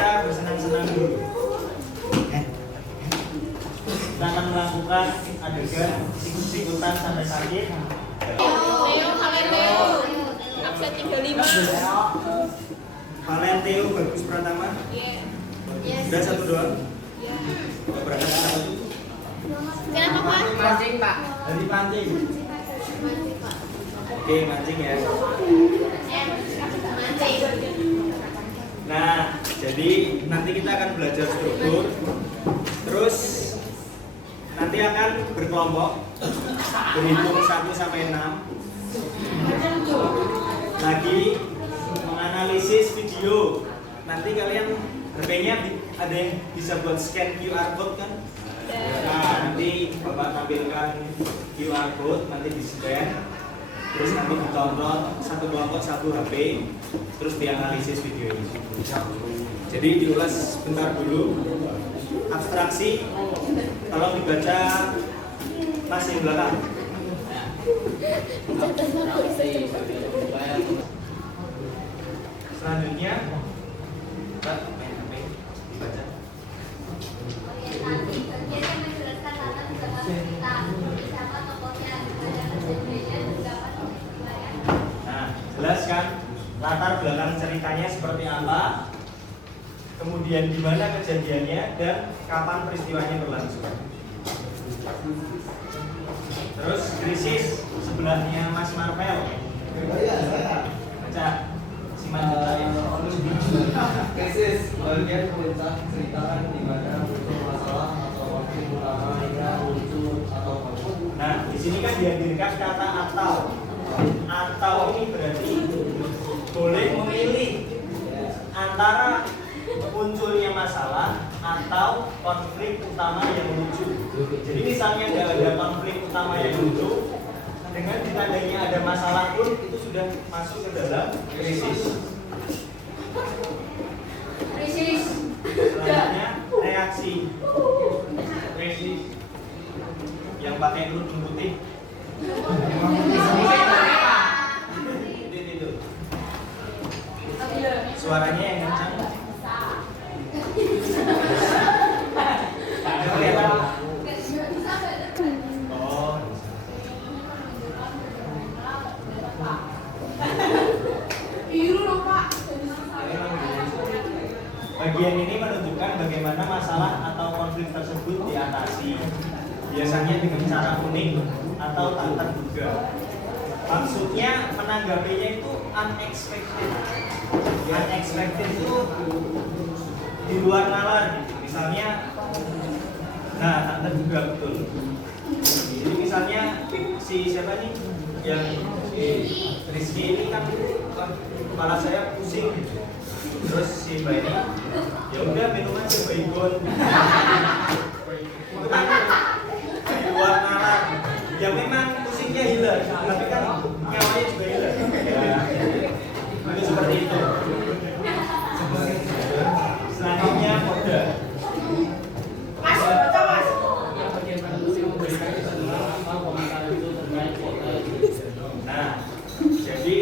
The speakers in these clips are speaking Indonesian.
kita bersenang-senang dulu. Kita akan melakukan adegan sikut-sikutan sampai sakit. Leo, Valenteo, absen 35. Valenteo bagus Pratama. Sudah satu doang. Berangkat satu. Kenapa Pak? Mancing Pak. Dari pancing. Oke, mancing ya. Nah, jadi nanti kita akan belajar struktur. Terus nanti akan berkelompok berhitung 1 sampai 6. Lagi menganalisis video. Nanti kalian HP-nya ada yang bisa buat scan QR code kan? Nah, nanti Bapak tampilkan QR code, nanti di scan. Terus nanti ditonton satu kelompok satu HP, terus dianalisis video ini. Jadi diulas sebentar dulu. Abstraksi, kalau dibaca masih belakang. Selanjutnya, Mbak, main HP, dibaca. Nah, jelas kan latar belakang ceritanya seperti apa, kemudian di mana kejadiannya dan kapan peristiwanya berlangsung. Terus krisis sebelahnya Mas Marvel. Baca, simak detail. Krisis bagian pemerintah ceritakan di mana muncul masalah atau konflik utama hingga muncul atau konflik. Nah, di sini kan dihadirkan kata atau. Atau ini berarti boleh memilih antara munculnya masalah atau konflik utama yang lucu. Jadi misalnya nggak ada konflik utama yang lucu, dengan ditandanya ada masalah pun itu sudah masuk ke dalam krisis. Selanjutnya reaksi. Krisis yang pakai kerudung putih. Itu. Suaranya yang kencang. Kelihatan. Oh. Bagian ini menunjukkan bagaimana masalah atau konflik tersebut diatasi. Biasanya dengan cara unik atau tak terduga. Maksudnya menanggapinya itu unexpected. Unexpected itu di luar nalar gitu. Misalnya, nah tak terduga betul. Jadi misalnya si siapa nih yang Rizky ini kan kepala saya pusing gitu. Terus si Mbak ini ya udah minum aja baygon. Itu kan di luar nalar. Ya memang pusingnya hilang, tapi kan nyawanya juga hilang. Itu seperti itu. Selanjutnya kode. Nah, jadi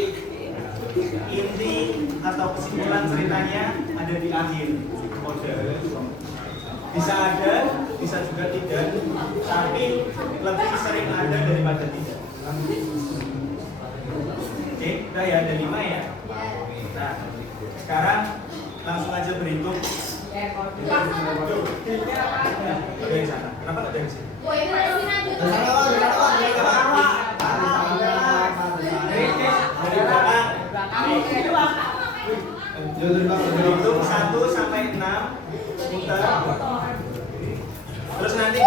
inti atau kesimpulan ceritanya ada di akhir kode. Bisa ada, bisa juga tidak, tapi lebih sering ada daripada tidak. Oke, udah ya, ada 5 ya. Nah, sekarang langsung aja berhitung. Ada yang sana. Kenapa ada yang sini? Dari belakang. Berhitung 1 sampai 6. Putar. Terus nanti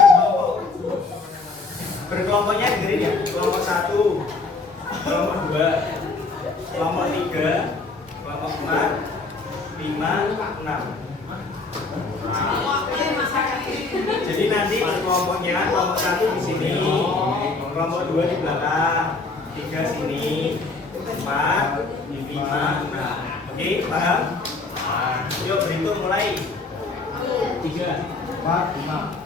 berkelompoknya dengerin ya. Kelompok 1, kelompok 2, kelompok 3, kelompok 4, 5, 6. Jadi nanti kelompoknya kelompok 1 di sini, kelompok 2 di belakang, 3 sini, 4, 5, 6. Oke, paham? Yuk berhitung mulai. 3, 4, 5.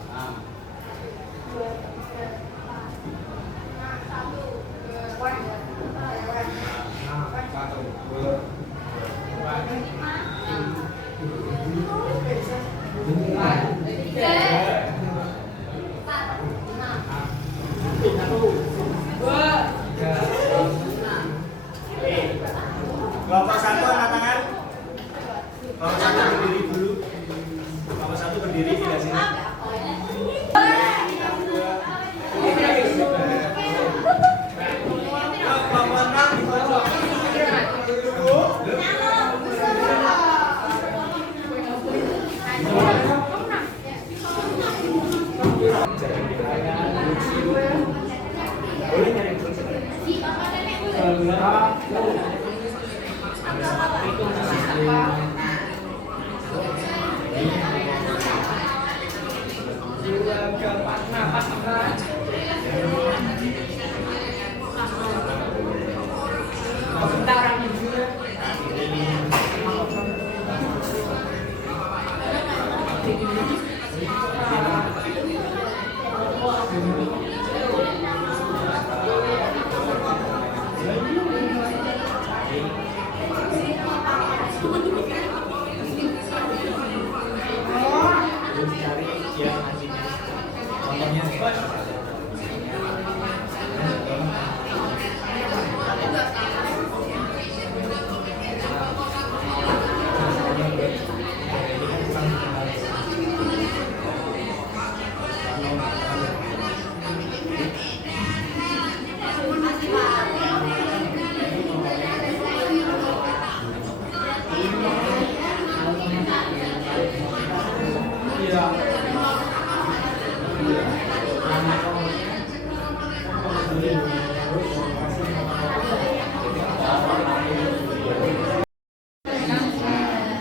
Bapak satu angkat tangan. Bapak satu berdiri dulu. Bapak satu berdiri tidak sini. Bapak enam di bawah. Boleh nyari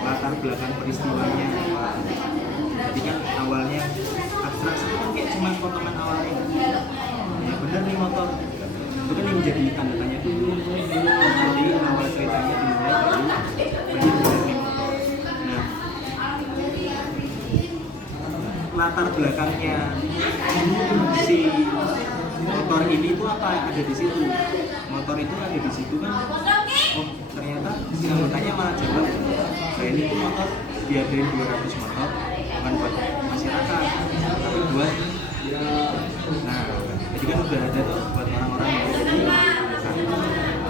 latar belakang peristiwanya apa. Jadi kan awalnya abstraksi itu kan kayak cuma potongan awalnya. Ya benar nih motor. Itu kan yang menjadi tanda tanya dulu. Jadi awal ceritanya dimulai dari benar nih motor. Nah, latar belakangnya si motor ini itu apa ada di situ. Motor itu ada di situ kan. Oh, ternyata si anggotanya malah jawab, nah ini tuh motor diadain 200 motor bukan buat masyarakat tapi buat nah jadi kan udah ada tuh buat orang-orang yang jadi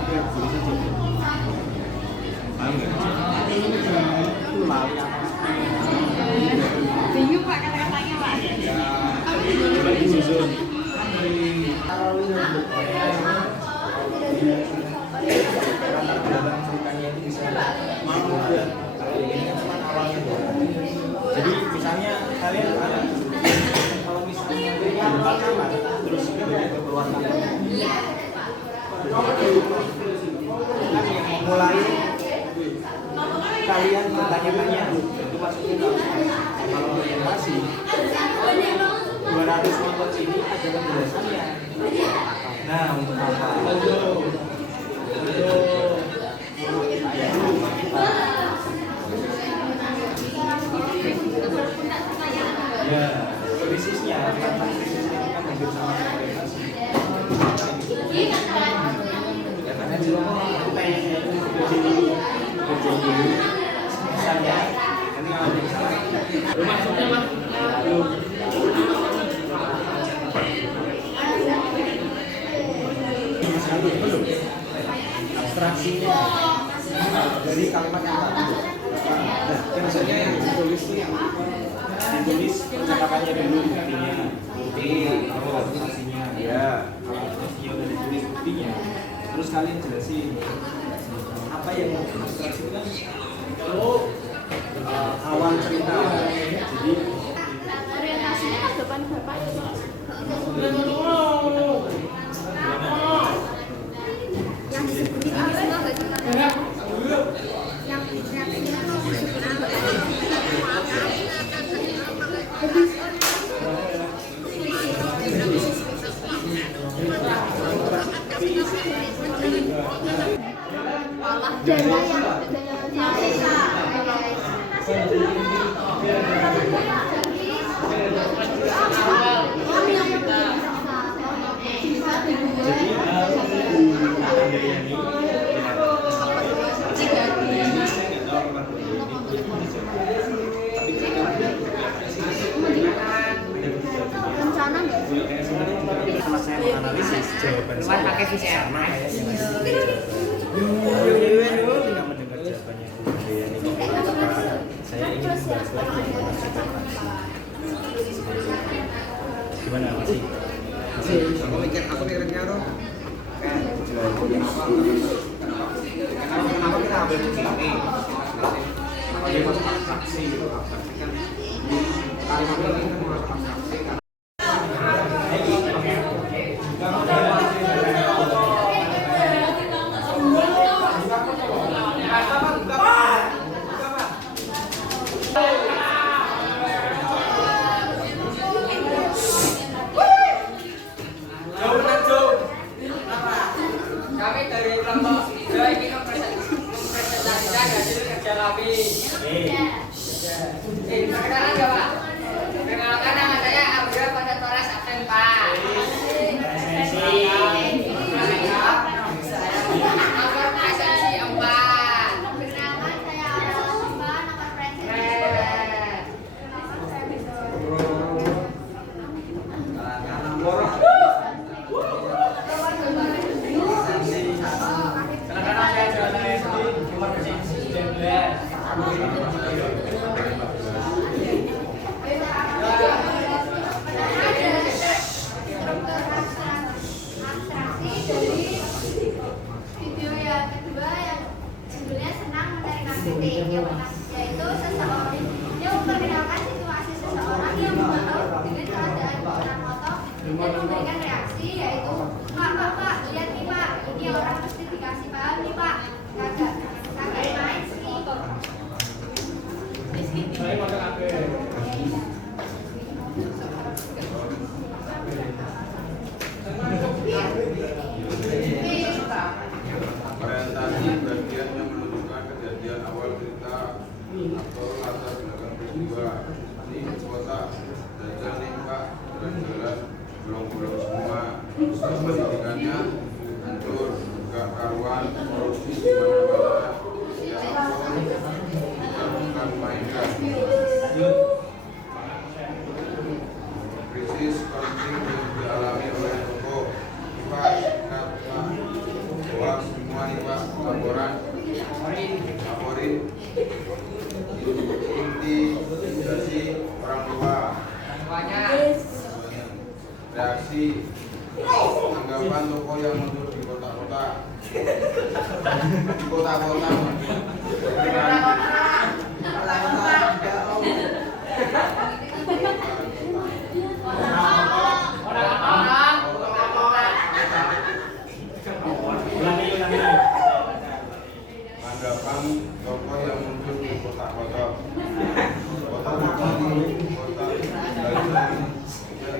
ya boleh saja paham nggak? Itu lali apa? Bingung Pak kata-katanya Pak. Coba disusun. Latar belakang ceritanya itu bisa mau buat kalian ini kan cuma awalnya doang. Jadi misalnya kalian ada kalau misalnya depan kamar terus ini banyak keperluan kamar. Kan yang memulai kalian bertanya-tanya itu maksudnya kalau orientasi 200 motor ini ada penjelasannya. Nah untuk apa? Ya, krisisnya, tentang krisisnya kita hampir sama orientasi. Ya karena kayaknya itu kerja dulu, misalnya, nanti kalau ada misalnya, maksudnya mah, sekali belum abstraksinya dari kalimat yang tadi. Nah, biasanya yang ditulis itu yang ditulis percakapannya dulu buktinya, kalau abstraksinya, ya, kalau abstraksinya udah ditulis buktinya, terus kalian jelasin apa yang mau abstraksi itu kan awal cerita, jadi Orientasinya kan depan Bapak. Yang disebutin ini semua nggak sih? Yang dana rencana nggak sih? setelah saya menganalisis jawaban saya pakai visi sama kayak yang ada. Kenapa kita ambil di sini? Kenapa dia masuk abstraksi gitu? Abstraksi kan kalimatnya ini kan masuk abstraksi karena Kami dari kelompok 3 ingin mempresentasikan hasil kerja kami. Perkenalan nggak Pak? Perkenalkan nama saya Abdul Pasatoras Absen Pak. Nomor presensi 4. Perkenalkan saya Aura Lomba, nomor presensi. Silakan saya jalan nomor presensi 19. Abstraksi dari video yang kedua yang judulnya senang menerima kritik, yaitu seseorang yang memperkenalkan situasi seseorang yang memahami dengan keadaan kurang motor dan memberikan reaksi, yaitu Pak, lihat nih Pak, ini orang mesti dikasih paham nih Pak, kagak main sih. Orientasi bagian yang menunjukkan kejadian awal cerita atau latar belakang peristiwa. Ini kota Dajjal nih Pak, jalan-jalan bolong-bolong semua. Sistem pendidikannya hancur, gak karuan, korupsi di mana-mana. Ya ampun, bukan mainkan. Krisis konflik yang dialami oleh toko Pak, kata bahwa semua nih Pak, laporin intimidasi orang tua, reaksi tanggapan toko yang muncul di kota-kota tanggapan tokoh yang muncul di kota-kota di kota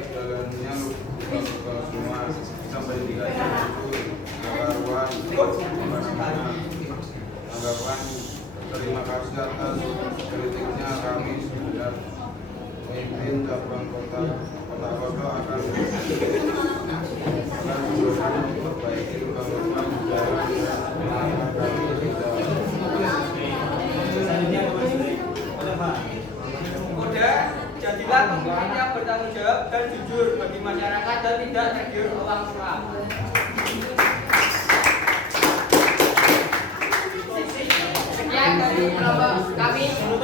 jalannya lupa semua sampai dikasih itu karuan mana-mana. Tanggapan terima kasih atas kritiknya, kami sudah pemimpin cabang kota-kota akan memperbaiki bangunan jalan dan kami tidak. Udah, jadilah pemimpin yang bertanggung jawab dan jujur bagi masyarakat dan tidak tergiur uang suap. Sekian dari kelompok kami. Sekian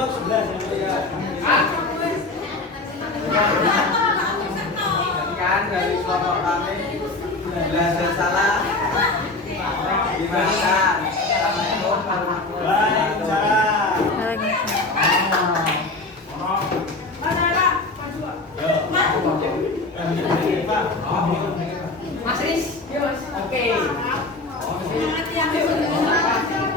dari kelompok kami. Belajar salah. Gimana? Assalamualaikum warahmatullahi wabarakatuh. Mas Riz, oke. Assalamualaikum warahmatullahi wabarakatuh.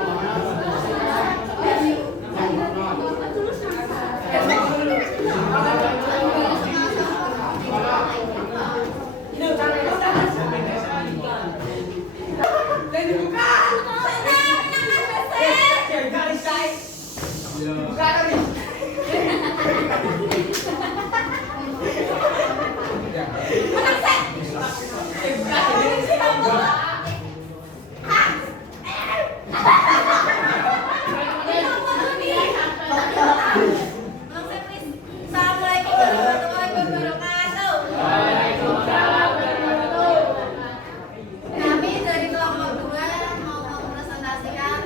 Kami dari kelompok 2 mau mempresentasikan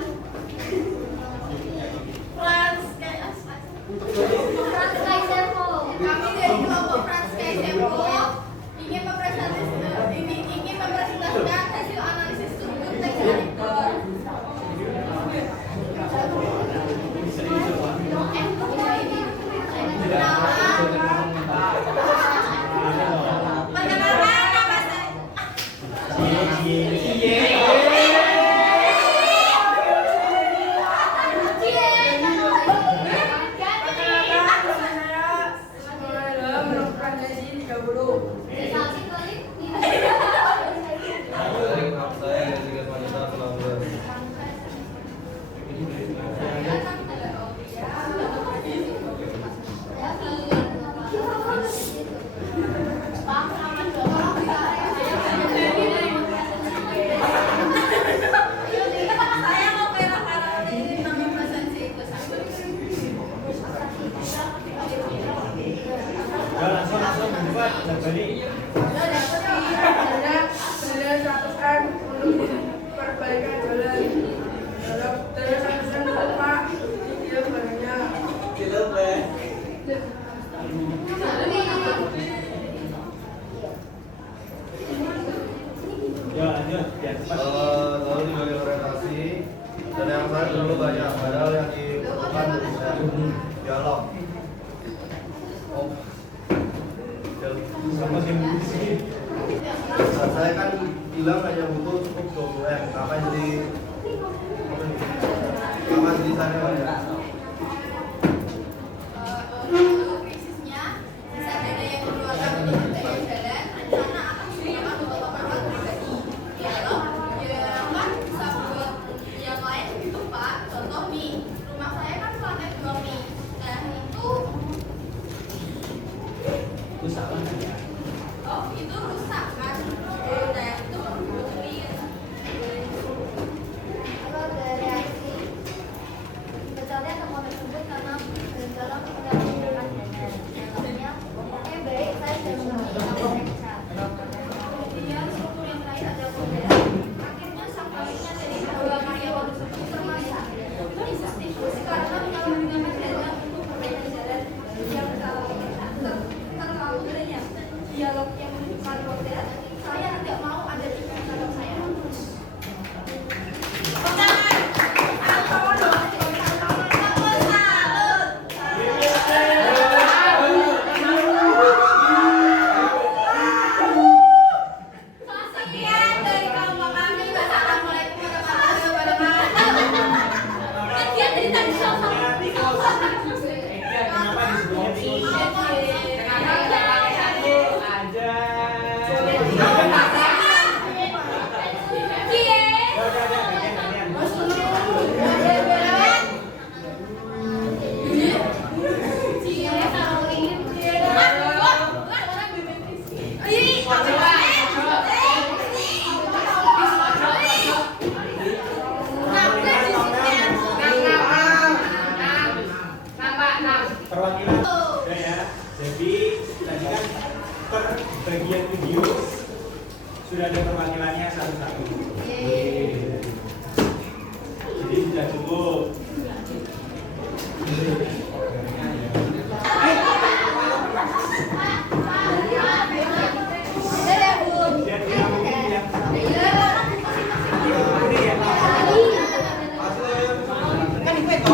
Balik. Dana 100M untuk perbaikan jalan. Dana 100M untuk Pak. Dia barangnya. Ya lanjut, ya cepat. Lalu dibagi orientasi dan yang saya terlalu banyak padahal yang dibutuhkan bisa dialog. Oh, Sama sih. nah, saya kan bilang hanya butuh cukup 20M. Kenapa jadi sana banyak? Krisisnya bisa dana yang dikeluarkan untuk perbaikan jalan, rencana akan digunakan untuk keperluan pribadi. Dialog, ya kan bisa buat yang lain gitu Pak. Contoh nih, rumah saya kan lantai 2 nih. Nah itu, Itu salah kan ya? oh itu rusak kan? Nah itu benerin. Kalau reaksi betulnya temuan tersebut karena dalam menggunakan dana. Namanya, oke baik, saya sudah memeriksa. Kemudian struktur yang terakhir ada pembedaan. Akhirnya sang pemiliknya dari dua karyawan tersebut termasak. Institusi karena menyalahgunakan dana untuk perbaikan jalan yang terlalu banyak. Dialog yang menunjukkan model, saya tidak mau ada di kantor saya. Sekian dari kelompok kami. Wassalamualaikum warahmatullahi wabarakatuh. Sekian dari tadi sama. Kenapa disebutnya tikus? Aja. Perwakilan udah ya. Jadi tadi kan per bagian video sudah ada perwakilannya satu-satu. Jadi sudah cukup. Biar kita mungkin yang ini ya. Kan itu